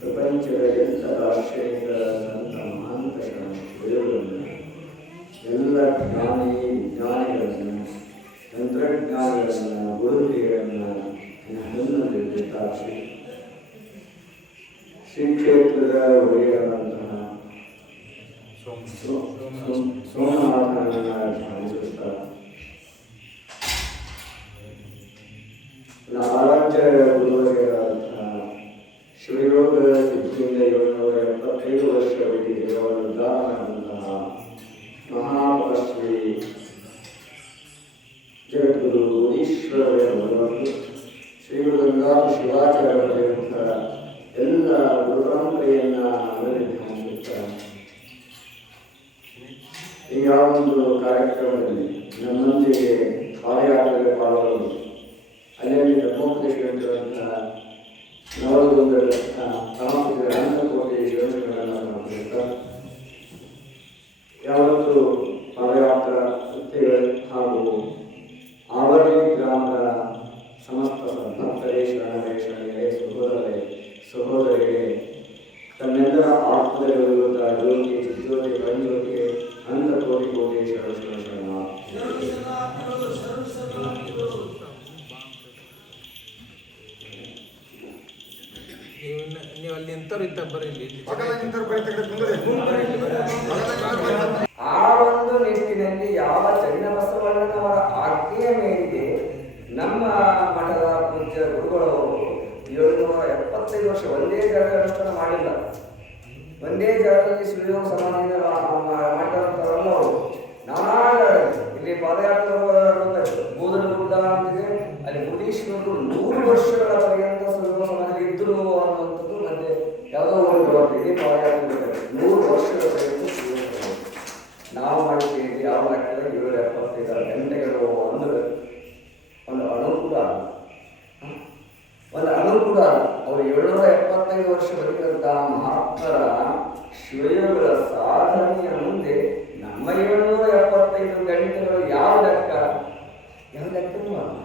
ಪ್ರಪಂಚದ ಎಲ್ಲ ದಾರ್ಶನಿಕರ ಸಂತ ಮಹಾಂತಗಳ ಗುರುಗಳನ್ನು ಎಲ್ಲ ಜ್ಞಾನಿ ವಿಜ್ಞಾನಿಗಳನ್ನು ತಂತ್ರಜ್ಞಾನಿಗಳನ್ನು ಗುರುತಿಗಳನ್ನು ನನ್ನಲ್ಲಿ ಸ್ಥಾಪಿಸಿ ಶ್ರೀ ಕ್ಷೇತ್ರದ ಒಡೆಯರಾದಂತಹ ಸೋಮನಾಥನನ್ನು ಧ್ಯಾನಿಸುತ್ತಾ ಆರಾಧ್ಯ ಗುರುವರಾದಂತಹ ಶಿವಯೋಗ ಸಿದ್ಧಿಯಿಂದ 775 ವರ್ಷಗಳಿಗೆ ದೇವರುದಾನಂತಹ ಮಹಾಪರಶ್ರೀ ಜಗದ್ಗುರು ಈಶ್ವರವರು ಶ್ರೀ ಗಂಗಾ ಶಿವಾಚಾರ್ಯರಂಥ ಎಲ್ಲ ಗುರುಪರಂಪರೆಯನ್ನು ಧ್ಯಾನಿಸುತ್ತಾರೆ. ಈ ಯಾವೊಂದು ಕಾರ್ಯಕ್ರಮದಲ್ಲಿ ನಮ್ಮೊಂದಿಗೆ ಪಾದಯಾತ್ರೆ ಪಾಲ್ಗೊಳ್ಳಲು ಅಲ್ಲಲ್ಲಿ ಬ್ರಹ್ಮೋಪದೇಶಿರುವಂತಹ ನವಲಗುಂದ ಅನಂತಕೋಟಿ ಶಿವಶಗಳನ್ನು ಸಮರ್ಪಿಸುತ್ತಾರೆ. ಯಾವತ್ತು ಪಾದಯಾತ್ರಾ ವೃತ್ತಿಗಳು ಹಾಗೂ ಆವರಣಿ ಗ್ರಾಮದ ಸಮಸ್ತ ಭಕ್ತರೇ ಶರಣರೇ ಸಹೋದರಿಗೆ ತಮ್ಮೆಲ್ಲರ ಆತ್ಮದಲ್ಲಿರುವಂತಹ ಜ್ಯೋತಿ ಜ್ಯೋತಿ ಪಂಜ್ಯೋತಿಗೆ ಅನಂತ ಕೋಟಿ ಕೋಟಿ ಶರಣ. ನೀವು ಅಲ್ಲಿ ನಿಂತರು ಇದ್ದ ಬರೀಲಿ ಆ ಒಂದು ನಿಟ್ಟಿನಲ್ಲಿ ಯಾವ ಚನ್ನಬಸವಣ್ಣನವರ ಆಜ್ಞೆಯ ಮೇರೆಗೆ ನಮ್ಮ ಮಠದ ಪೂಜ್ಯ ಗುರುಗಳು 775 ವರ್ಷ ಒಂದೇ ಜಾಗದ ಅನುಷ್ಠಾನ ಮಾಡಿಲ್ಲ. ಒಂದೇ ಜಾಗದಲ್ಲಿ ಸುಳಿಯೋಗ ಸಮಾಧಿಯಿಂದ ಮಾಡಿದಂಥವರಲ್ಲ ಅವರು. ನಾನಾ ಇಲ್ಲಿ ಪಾದಯಾತ್ರೆ ಬೋಧನ ಗುಡ್ಡ ಅಂತಿದೆ, ಅಲ್ಲಿ ಮುನೀಶ್ವರರು 100 ವರ್ಷಗಳ ಪರ್ಯಂತ ಸುಳಿಯೋಗ ಸಮಾಧಿ ಇದ್ದರು ಅನ್ನುವಂಥದ್ದು ಮತ್ತೆ ಯಾವುದೋ ಒಂದು ಇಡೀ ಪಾದಯಾತ್ರೆ 100 ವರ್ಷಗಳ ಪರ್ಯಂತ ಸುಳಿಯೋಗ ನಾವು ಮಾಡಿದ್ದೇವೆ. ಯಾವ ಲೆಕ್ಕದ 775 ಗಂಟೆಗಳು ಅಂದರೆ ಒಂದು ಅಣು ಕೂಡ ಅವರು 775 ವರ್ಷ ಬದುಕಿದಂತಹ ಮಹಾತ್ಮರ ಶಿವಯೋಗಗಳ ಸಾಧನೆಯ ಮುಂದೆ ನಮ್ಮ 775 ಗಂಟೆಗಳು ಯಾವ ಲೆಕ್ಕನೂ ಅಲ್ಲ.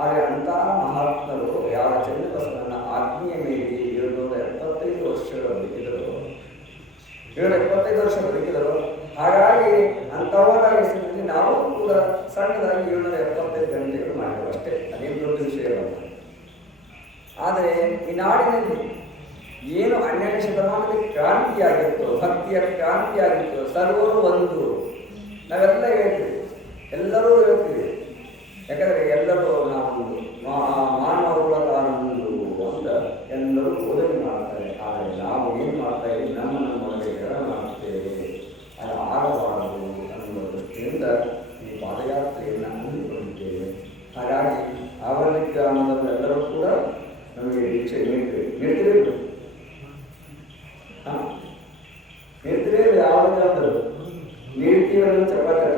ಆದರೆ ಅಂತಹ ಮಹಾತ್ಮರು ಯಾವ ಚನ್ನಬಸವನ ಆಜ್ಞೆಯ ಮೇರೆಗೆ 775 ವರ್ಷಗಳು ಬದುಕಿದರು. 775 ವರ್ಷ ಬದುಕಿದರು. ಹಾಗಾಗಿ ಅಂಥವರ ಹೆಸರಿನಲ್ಲಿ ನಾವು ಕೂಡ ಸಣ್ಣದಾಗಿ 775 ಗಂಟೆಗಳು ಮಾಡಿದೆವು ಅಷ್ಟೇ. ಅದೇನು ದೊಡ್ಡ ವಿಷಯವಲ್ಲ. ಆದರೆ ಈ ನಾಡಿನಲ್ಲಿ ಏನು 12ನೇ ಶತಮಾನದಲ್ಲಿ ಕ್ರಾಂತಿಯಾಗಿತ್ತು, ಭಕ್ತಿಯ ಕ್ರಾಂತಿಯಾಗಿತ್ತು, ಸರ್ವರು ಒಂದು ನಾವೆಲ್ಲ ಹೇಳ್ತೀವಿ, ಎಲ್ಲರೂ ಹೇಳ್ತೀವಿ. ಯಾಕಂದರೆ ಎಲ್ಲರೂ ನಾವು ಮಾನವರುಗಳ ತಾನೊಂದು ಅಂತ ಎಲ್ಲರೂ ಬೋಧನೆ ಮಾಡ್ತಾರೆ. ಆದರೆ ನಾವು ಏನು ಮಾಡ್ತಾ ಇದ್ದೀವಿ, ನಮ್ಮೊಳಗೆ ಜಗಳ ಮಾಡ್ತೇವೆ. ಅದು ಆಗಬಾರದು ಅನ್ನುವ ದೃಷ್ಟಿಯಿಂದ ಈ ಪಾದಯಾತ್ರೆಯನ್ನು ಹಮ್ಮಿಕೊಂಡಿದ್ದೇವೆ. ಹಾಗಾಗಿ ಆವರಣ ಗ್ರಾಮದವರೆಲ್ಲರೂ ಕೂಡ ನಮಗೆ ದೀಕ್ಷೆ ನೀಡ್ತಿರಬೇಕು. ನೀಡ್ತಿರೇ ಯಾವ ಗ್ರಾಮದರು ನೀಡ್ತೀವನ್ನು ಚಪಾತಿ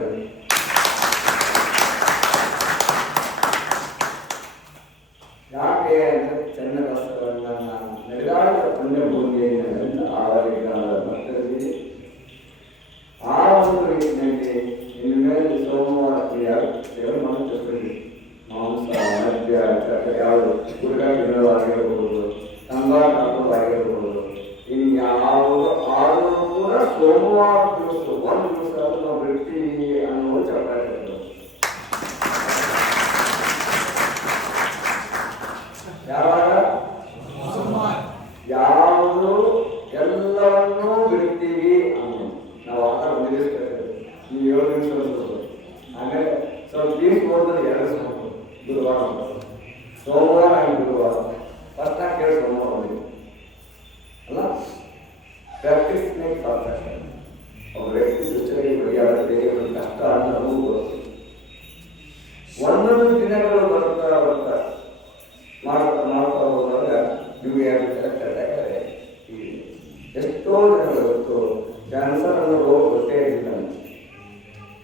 ಯಾಕೆ ಅಂದರೆ ಚನ್ನಬಸವಣ್ಣ ನಡೆದಾಡಿದ ಪುಣ್ಯಭೂಮಿಯನ್ನು ಆವರಣ ಗ್ರಾಮದ ಭಕ್ತರಿಗೆ ಆ ಒಂದು ರೀತಿಯಲ್ಲಿ ಇನ್ನು ಮೇಲೆ ಸೋಮವಾರ ಸೇವೆ ಮಾಡುತ್ತಿರಲಿ. ಮಾಂಸ ಮದ್ಯ ಯಾವುದು ಹುಡುಗಾಟಗಳು ಆಗಿರಬಹುದು, ತಂಬಾಕು ಆಗಿರಬಹುದು, ಇನ್ಯಾವುದು ಆದರೂ ಕೂಡ ಸೋಮವಾರ ದಿವಸ ಒಂದು ದಿವಸ ನಾವು ಬಿಡ್ತೀವಿ ಅನ್ನುವ ಚಪಾತಿ. ಯಾವಾಗ ಯಾವುದು ಎಲ್ಲವನ್ನೂ ಬಿಡ್ತೀವಿ ಅನ್ನೋದು ನಾವು ಆತ ನಿಲ್ಲಿಸ್ತೇವೆ. ನೀವು 7 ನಿಮಿಷ ಆಮೇಲೆ ಸ್ವಲ್ಪ ದಿವಸ ಹೋದ್ರೆ 2 ದಿವಸ ಗುರುವಾರ ಸೋಮವಾರ ಗುರುವಾರ ಫಸ್ಟ್ ನಾನು ಕೇಳಿ ಸೋಮವಾರ ಬಂದಿದೆ ಅಲ್ಲ. Practice make perfect. ಒಬ್ಬ ವ್ಯಕ್ತಿ ಸೃಷ್ಟಿಗೆ ಬಗೆಯಾಗುತ್ತೆ ಕಷ್ಟ ಅಂತ ನಮಗೂ ಗೊತ್ತು. ಒಂದೊಂದು ದಿನಗಳು ಬರ್ತಾ ಮಾಡ್ತಾ ಹೋದಾಗ ನಿಮಗೆ ಯಾಕಂದರೆ ಎಷ್ಟೋ ಜನಗಳು ಗೊತ್ತು ಕ್ಯಾನ್ಸರ್ ಅನ್ನೋ ರೋಗ ಗೊತ್ತೇ ಇರಲಿಲ್ಲ.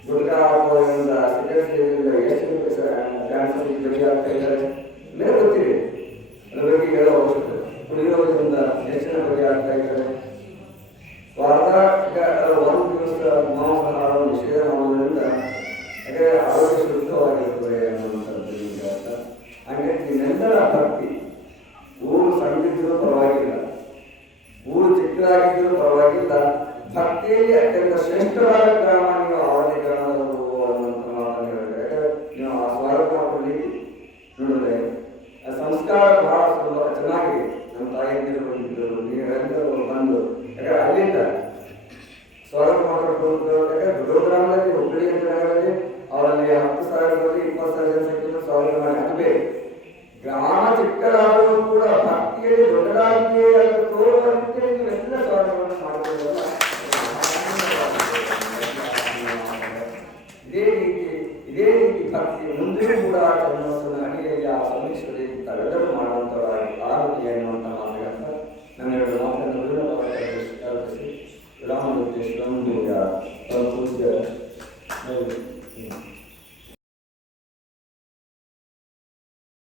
ಗುಡ್ಗ ಹಾಕೋದ್ರಿಂದ ಸಿಗರೇಟ್ ಎಷ್ಟು ಕ್ಯಾನ್ಸರ್ ಬಗೆ ಆಗ್ತಾ ಇದ್ದಾರೆ ಮೇಲೆ ಗೊತ್ತಿದೆ. ಅದ್ರ ಬಗ್ಗೆ ಹೇಳೋ ಅವಶ್ಯಕತೆ. ಕುಡಿಯೋದ್ರಿಂದ ಹೆಚ್ಚಿನ ಬಗೆ ಆಗ್ತಾ ಇದ್ದಾರೆ. ವಾರದಾಗ 1 ದಿವಸ ಮಾಂಸಾಹಾರ ನಿಷೇಧ ಮಾಡೋದ್ರಿಂದ ಯಾಕಂದರೆ ಆರೋಗ್ಯ ಶುದ್ಧವಾಗಿರ್ತದೆ ಅನ್ನುವಂಥದ್ದು ನಿಮಗೆ ಅರ್ಥ. ಹಾಗೆ ನಂತರ ಭಕ್ತಿ. ಊರು ಸಣ್ಣದಿದ್ದರೂ ಪರವಾಗಿಲ್ಲ, ಊರು ಚಿಕ್ಕದಾಗಿದ್ದರೂ ಪರವಾಗಿಲ್ಲ, ಭಕ್ತಿಯಲ್ಲಿ ಅತ್ಯಂತ ಶ್ರೇಷ್ಠವಾದ ಗ್ರಾಮ ನೀವು ಅವಧಿ ಗ್ರಾಮದವರು ಅನ್ನುವಂಥ ಮಾತನ್ನು ಹೇಳಿದ್ರೆ ನೀವು ಆ ಸ್ವಾಗತ ಮಾಡ್ಕೊಳ್ಳಿ ನೋಡಿದ್ರೆ ಆ ಸಂಸ್ಕಾರ ಬಹಳ ಸ್ವಲ್ಪ ಚೆನ್ನಾಗಿದೆ. ನಮ್ಮ ತಾಯಿಯಂದಿರು ಬಂದಿದ್ದರು, ನೀವೆಲ್ಲರೂ ಬಂದು ಯಾಕಂದ್ರೆ ಅಲ್ಲಿಂದ ಸ್ವಾಗತ ಮಾಡ್ಕೊಂಡು ಯಾಕಂದ್ರೆ ದೊಡ್ಡ ಗ್ರಾಮದಲ್ಲಿ ಹುಬ್ಬಳ್ಳಿ ನಗರದಲ್ಲಿ ಅವರಲ್ಲಿ 10,000 20,000 ಜನಸಂಖ್ಯೆಯನ್ನು ಸ್ವಾಗತ ಮಾಡಿ ಹಾಕಬೇಕು. ಗ್ರಾಮ ಚಿಕ್ಕದಾದರೂ ಕೂಡ ಭಕ್ತಿಯಲ್ಲಿ ದೊಡ್ಡದಾಗಿಯೇ ಅದನ್ನು ತೋರುವಂತೆ ನೀವೆಲ್ಲ ಸ್ವಾಗತವನ್ನು ಮಾಡಿಕೊಳ್ಳುವ ಇದೇ ರೀತಿ ಭಕ್ತಿ ಮುಂದೆಯೂ ಕೂಡ ಚನ್ನಬಸವನ ಅಡಿಯಲ್ಲಿ ಆ ಸಮೇಶ್ವರಿ ತಾವೆಲ್ಲರೂ ಮಾಡುವಂಥವರಾಗಿ ಆಗುತ್ತೆ ಅನ್ನುವಂಥ